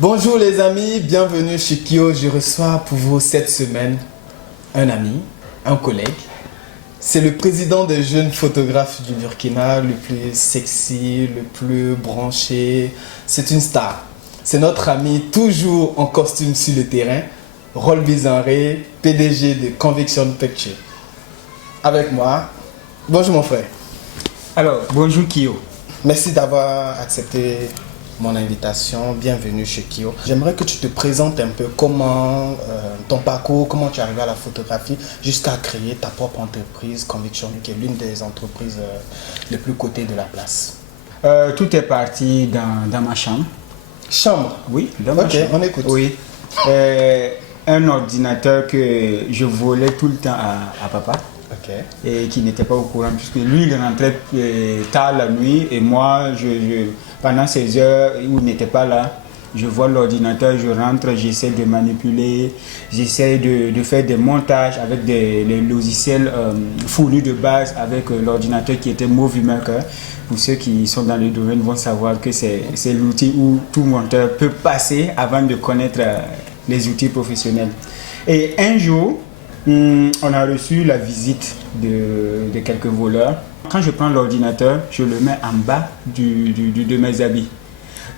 Bonjour les amis, bienvenue chez Kyo. Je reçois pour vous cette semaine un ami, un collègue. C'est le président des jeunes photographes du Burkina, le plus sexy, le plus branché. C'est une star. C'est notre ami, toujours en costume sur le terrain, Rol Bizanré, PDG de Conviction Picture. Avec moi, bonjour mon frère. Alors, bonjour Kyo. Merci d'avoir accepté mon invitation. Bienvenue chez Kyo. J'aimerais que tu te présentes un peu comment ton parcours, comment tu es arrivé à la photographie jusqu'à créer ta propre entreprise Conviction, qui est l'une des entreprises les plus cotées de la place. Tout est parti dans ma chambre. Chambre? Oui, dans ma chambre. Ok, on écoute. Oui. Un ordinateur que je volais tout le temps à papa. Ok. Et qui n'était pas au courant, puisque lui, il rentrait tard la nuit et moi, pendant ces heures où il n'était pas là, je vois l'ordinateur, je rentre, j'essaie de manipuler, j'essaie de faire des montages avec les logiciels fournis de base avec l'ordinateur qui était Movie Maker. Pour ceux qui sont dans le domaine vont savoir que c'est l'outil où tout monteur peut passer avant de connaître les outils professionnels. Et un jour, on a reçu la visite de quelques voleurs. Quand je prends l'ordinateur, je le mets en bas de mes habits.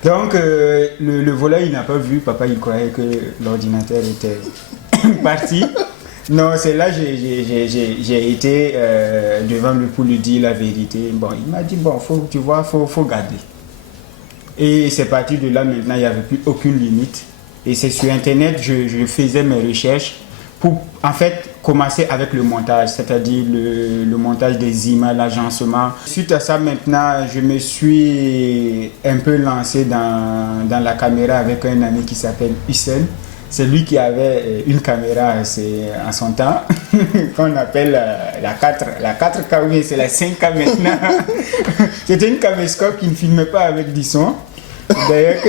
Donc, le voleur, il n'a pas vu. Papa, il croyait que l'ordinateur était parti. Non, c'est là que j'ai été devant lui pour lui dire la vérité. Bon, il m'a dit, bon, tu vois, faut garder. Et c'est parti de là, maintenant, il n'y avait plus aucune limite. Et c'est sur Internet, je faisais mes recherches pour, en fait, commencer avec le montage, c'est-à-dire le montage des images, l'agencement. Suite à ça, maintenant, je me suis un peu lancé dans la caméra avec un ami qui s'appelle Hussein. C'est lui qui avait une caméra en son temps, qu'on appelle la 4K, oui, c'est la 5K maintenant. C'était une caméscope qui ne filmait pas avec du son. D'ailleurs,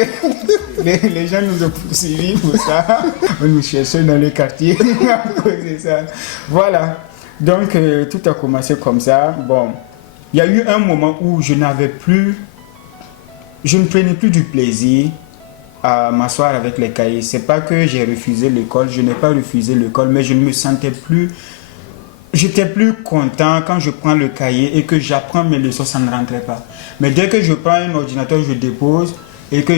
les gens nous ont poursuivis pour ça. On nous cherchait dans le quartier à cause de ça. Voilà. Donc, tout a commencé comme ça. Bon, il y a eu un moment où je ne prenais plus du plaisir à m'asseoir avec les cahiers. C'est pas que j'ai refusé l'école, je n'ai pas refusé l'école, mais je ne me sentais plus. J'étais plus content quand je prends le cahier et que j'apprends mes leçons, ça ne rentrait pas. Mais dès que je prends un ordinateur, je dépose et que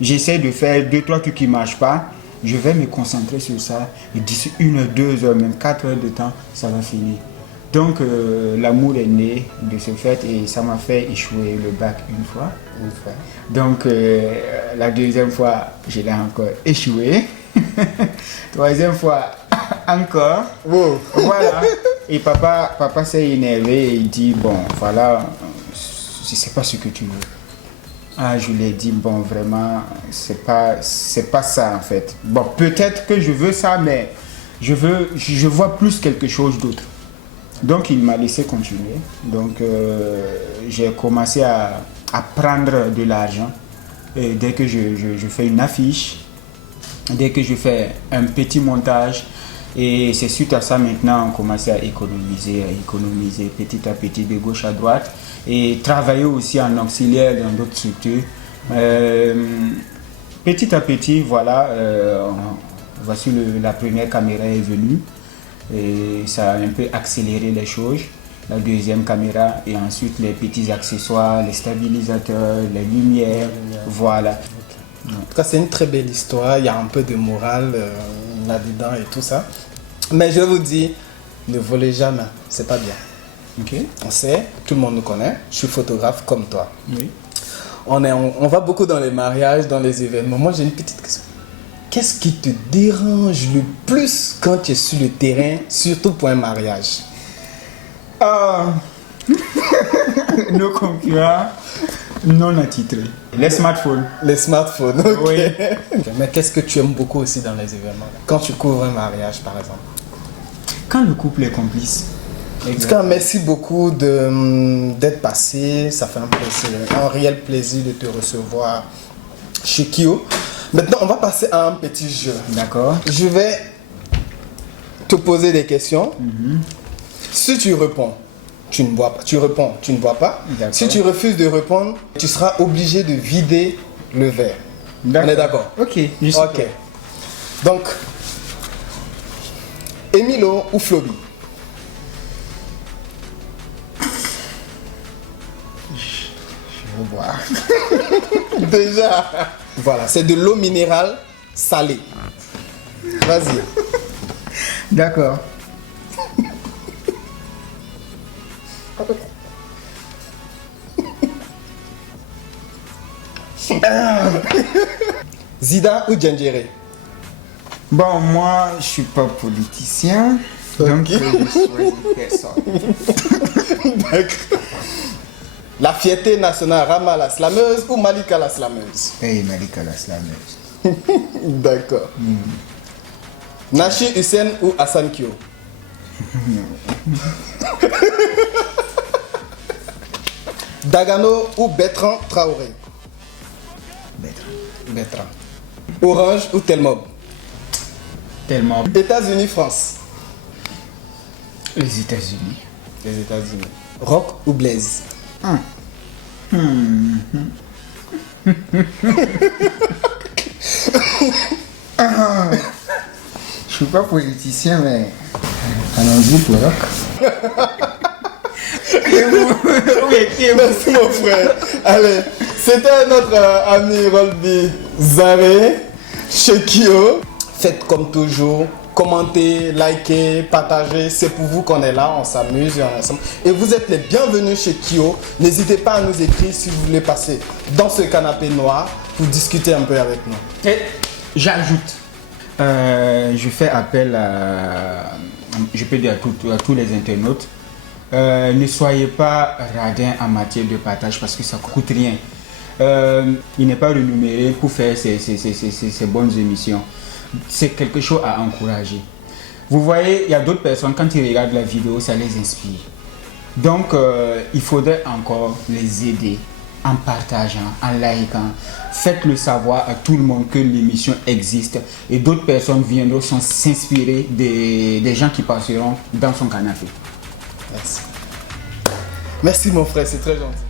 j'essaie de faire 2-3 trucs qui ne marchent pas, je vais me concentrer sur ça et d'ici 1-2 heures, même 4 heures de temps, ça va finir. Donc l'amour est né de ce fait et ça m'a fait échouer le bac une fois. Donc la deuxième fois, je l'ai encore échoué. Troisième fois, encore. Wow. Voilà. Et papa s'est énervé et il dit, bon, voilà, je ne sais pas ce que tu veux. Ah, je lui ai dit, bon, vraiment, c'est pas ça en fait. Bon, peut-être que je veux ça, mais je vois plus quelque chose d'autre. Donc, il m'a laissé continuer. Donc, j'ai commencé à prendre de l'argent. Et dès que je fais une affiche, dès que je fais un petit montage, et c'est suite à ça maintenant on commence à économiser petit à petit de gauche à droite et travailler aussi en auxiliaire dans d'autres structures. Petit à petit, voilà, voici la première caméra est venue et ça a un peu accéléré les choses. La deuxième caméra et ensuite les petits accessoires, les stabilisateurs, les lumières, voilà. En tout cas, c'est une très belle histoire. Il y a un peu de morale là-dedans et tout ça. Mais je vous dis, ne volez jamais. C'est pas bien. Okay. On sait, tout le monde nous connaît. Je suis photographe comme toi. Oui. On va beaucoup dans les mariages, dans les événements. Moi, j'ai une petite question. Qu'est-ce qui te dérange le plus quand tu es sur le terrain, surtout pour un mariage? Nos concurrents non attitrés. Les smartphones. Les smartphones, ok. Oui. Mais qu'est-ce que tu aimes beaucoup aussi dans les événements? Quand tu couvres un mariage, par exemple. Quand le couple est complice. En tout cas, merci beaucoup d'être passé. Ça fait un réel plaisir de te recevoir chez Kyo. Maintenant, on va passer à un petit jeu. D'accord. Je vais te poser des questions. Si tu réponds, tu ne bois pas. Tu réponds, tu ne bois pas. Si tu refuses de répondre, tu seras obligé de vider le verre. On est d'accord? Ok, je suis Ok. prêt. Donc, Emilo ou Floby? Je vais voir. Déjà. Voilà, c'est de l'eau minérale salée. Vas-y. D'accord. Zida ou Djendjere? Bon, moi, je suis pas politicien. Donc, Ok. je choisis personne. D'accord. La fierté nationale Rama la slameuse ou Malika la slameuse? Hey, Malika la slameuse. D'accord. Nachi Hussein ou Hassan Kyo? Dagano ou Bertrand Traoré? Bertrand. Orange ou Telmob? Tellement. États-Unis, France? Les États-Unis. Les États-Unis. Rock ou Blaze? Je suis pas politicien, mais allons-y pour rock. Merci mon frère. Allez, c'était notre ami Rolby Zaré, chez Kyo. Faites comme toujours, commentez, likez, partagez. C'est pour vous qu'on est là, on s'amuse et on est ensemble. Et vous êtes les bienvenus chez Kyo. N'hésitez pas à nous écrire si vous voulez passer dans ce canapé noir pour discuter un peu avec nous. Et j'ajoute, je fais appel à, je peux dire à tous les internautes, ne soyez pas radins en matière de partage parce que ça ne coûte rien. Il n'est pas rémunéré pour faire ces bonnes émissions. C'est quelque chose à encourager. Vous voyez, il y a d'autres personnes, quand ils regardent la vidéo, ça les inspire. Donc, il faudrait encore les aider en partageant, en likant. Faites-le savoir à tout le monde que l'émission existe et d'autres personnes viendront s'inspirer des gens qui passeront dans son canapé. Merci. Merci mon frère, c'est très gentil.